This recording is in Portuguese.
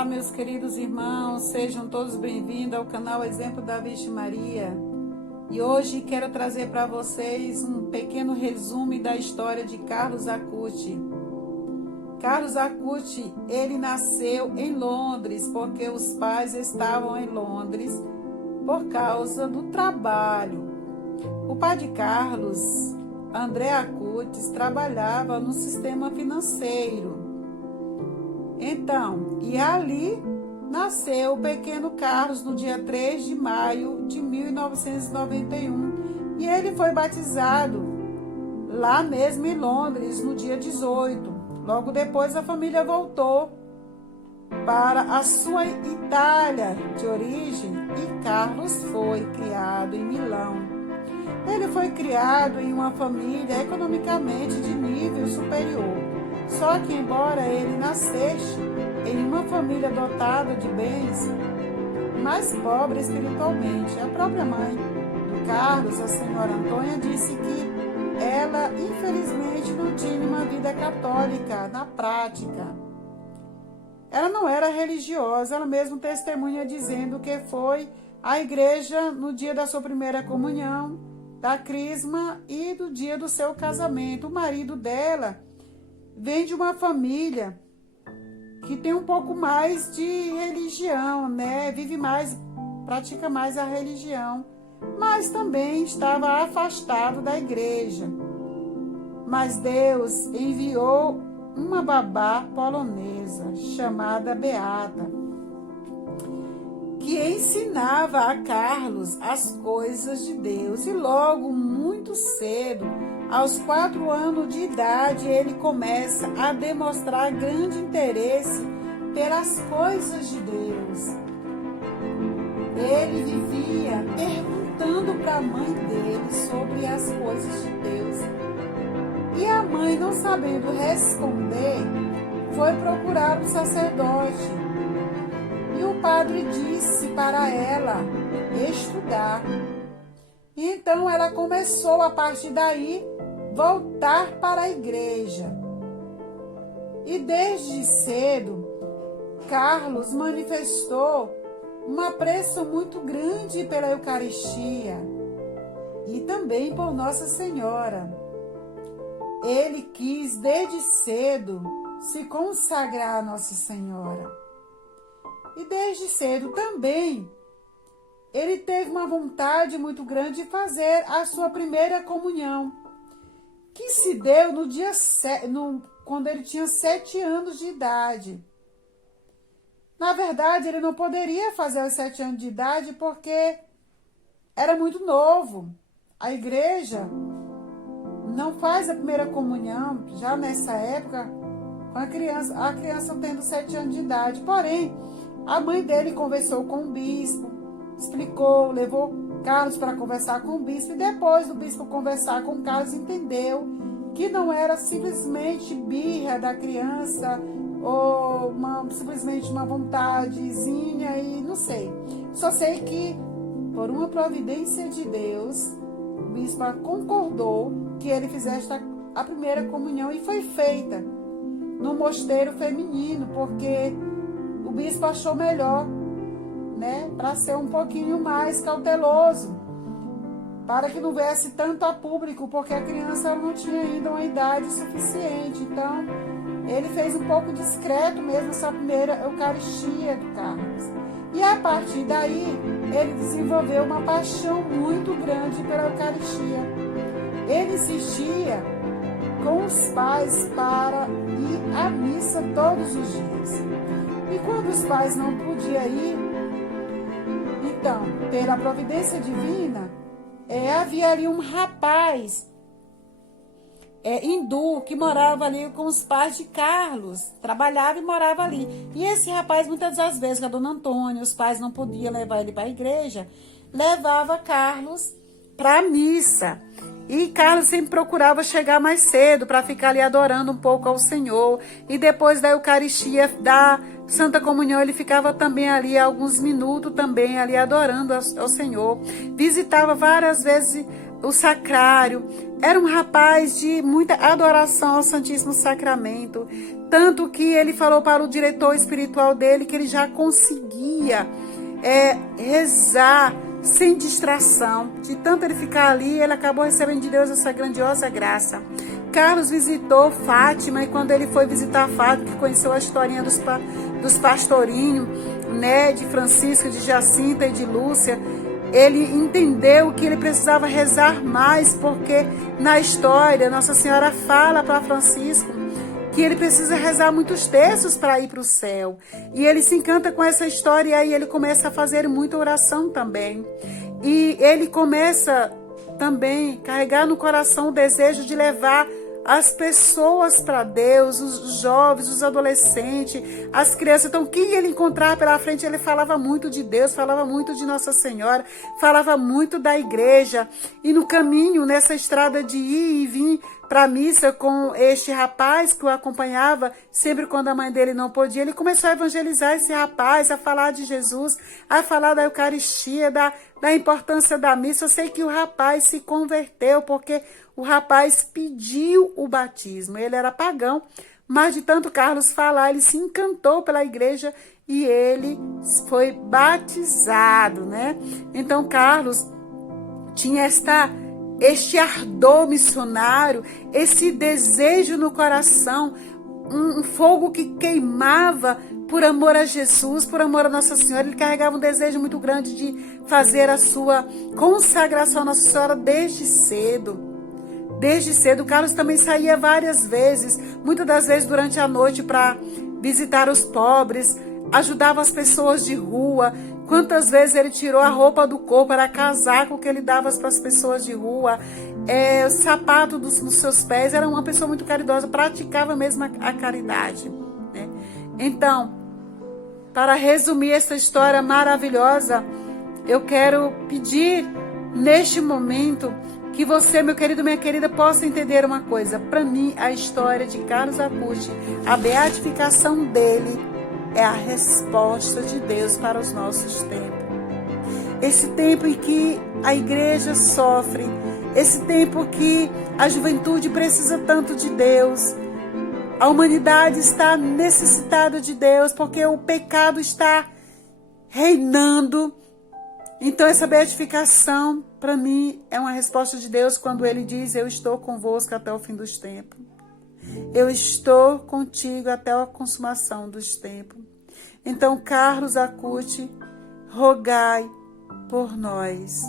Olá, meus queridos irmãos, sejam todos bem-vindos ao canal Exemplo da Virgem Maria. E hoje quero trazer para vocês um pequeno resumo da história de Carlos Acuti. Carlos Acuti, ele nasceu em Londres, porque os pais estavam em Londres por causa do trabalho. O pai de Carlos, André Acuti, trabalhava no sistema financeiro. Então, e ali nasceu o pequeno Carlos no dia 3 de maio de 1991. E ele foi batizado lá mesmo em Londres, no dia 18. Logo depois a família voltou para a sua Itália de origem e Carlos foi criado em Milão. Ele foi criado em uma família economicamente de nível superior. Só que, embora ele nascesse em uma família dotada de bens, mais pobre espiritualmente, a própria mãe do Carlos, a senhora Antônia, disse que ela, infelizmente, não tinha uma vida católica na prática. Ela não era religiosa, ela mesma testemunha dizendo que foi à igreja no dia da sua primeira comunhão, da crisma e do dia do seu casamento. O marido dela vem de uma família que tem um pouco mais de religião, né? Vive mais, pratica mais a religião, mas também estava afastado da igreja. Mas Deus enviou uma babá polonesa chamada Beata, que ensinava a Carlos as coisas de Deus. E logo, muito cedo, aos 4 anos de idade, ele começa a demonstrar grande interesse pelas coisas de Deus. Ele vivia perguntando para a mãe dele sobre as coisas de Deus. E a mãe, não sabendo responder, foi procurar um sacerdote. E o padre disse para ela estudar. Então ela começou, a partir daí, voltar para a igreja. E desde cedo, Carlos manifestou um apreço muito grande pela Eucaristia e também por Nossa Senhora. Ele quis, desde cedo, se consagrar a Nossa Senhora. E desde cedo também, ele teve uma vontade muito grande de fazer a sua primeira comunhão, que se deu no dia quando ele tinha 7 anos de idade. Na verdade, ele não poderia fazer aos 7 anos de idade porque era muito novo. A igreja não faz a primeira comunhão, já nessa época, com a criança tendo 7 anos de idade. Porém, a mãe dele conversou com o bispo, explicou, levou Carlos para conversar com o bispo, e depois do bispo conversar com Carlos, entendeu que não era simplesmente birra da criança ou simplesmente uma vontadezinha e não sei. Só sei que, por uma providência de Deus, o bispo concordou que ele fizesse a primeira comunhão, e foi feita no mosteiro feminino, porque o bispo achou melhor, né, para ser um pouquinho mais cauteloso, para que não viesse tanto a público, porque a criança não tinha ainda uma idade suficiente. Então, ele fez um pouco discreto mesmo essa primeira Eucaristia do Carlos. E a partir daí, ele desenvolveu uma paixão muito grande pela Eucaristia. Ele insistia com os pais para ir à missa todos os dias. E quando os pais não podiam ir, então, pela providência divina, havia ali um rapaz hindu que morava ali com os pais de Carlos, trabalhava e morava ali. E esse rapaz, muitas das vezes, a dona Antônia, os pais não podiam levar ele para a igreja, levava Carlos para a missa. E Carlos sempre procurava chegar mais cedo para ficar ali adorando um pouco ao Senhor. E depois da Eucaristia, da Santa Comunhão, ele ficava também ali alguns minutos também ali adorando ao Senhor. Visitava várias vezes o sacrário. Era um rapaz de muita adoração ao Santíssimo Sacramento. Tanto que ele falou para o diretor espiritual dele que ele já conseguia rezar sem distração. De tanto ele ficar ali, ele acabou recebendo de Deus essa grandiosa graça. Carlos visitou Fátima, e quando ele foi visitar Fátima, que conheceu a historinha dos pastorinhos, né, de Francisco, de Jacinta e de Lúcia, ele entendeu que ele precisava rezar mais, porque na história Nossa Senhora fala para Francisco que ele precisa rezar muitos terços para ir para o céu. E ele se encanta com essa história, e aí ele começa a fazer muita oração também. E ele começa também a carregar no coração o desejo de levar as pessoas para Deus, os jovens, os adolescentes, as crianças. Então, quem ele encontrar pela frente, ele falava muito de Deus, falava muito de Nossa Senhora, falava muito da igreja. E no caminho, nessa estrada de ir e vir para a missa com este rapaz que o acompanhava, sempre quando a mãe dele não podia, ele começou a evangelizar esse rapaz, a falar de Jesus, a falar da Eucaristia, da importância da missa. Eu sei que o rapaz se converteu, porque o rapaz pediu o batismo. Ele era pagão, mas de tanto Carlos falar, ele se encantou pela igreja e ele foi batizado, né? Então, Carlos tinha este ardor missionário, esse desejo no coração, um fogo que queimava por amor a Jesus, por amor a Nossa Senhora. Ele carregava um desejo muito grande de fazer a sua consagração a Nossa Senhora desde cedo. Desde cedo, Carlos também saía várias vezes, muitas das vezes durante a noite, para visitar os pobres, ajudava as pessoas de rua. Quantas vezes ele tirou a roupa do corpo, era casaco que ele dava para as pessoas de rua, o sapato nos seus pés. Era uma pessoa muito caridosa, praticava mesmo a caridade, né? Então, para resumir essa história maravilhosa, eu quero pedir neste momento que você, meu querido, minha querida, possa entender uma coisa. Para mim, a história de Carlos Acutis, a beatificação dele, é a resposta de Deus para os nossos tempos. Esse tempo em que a igreja sofre, esse tempo que a juventude precisa tanto de Deus, a humanidade está necessitada de Deus, porque o pecado está reinando. Então, essa beatificação, para mim, é uma resposta de Deus quando Ele diz: eu estou convosco até o fim dos tempos. Eu estou contigo até a consumação dos tempos. Então, Carlos Acutis, rogai por nós.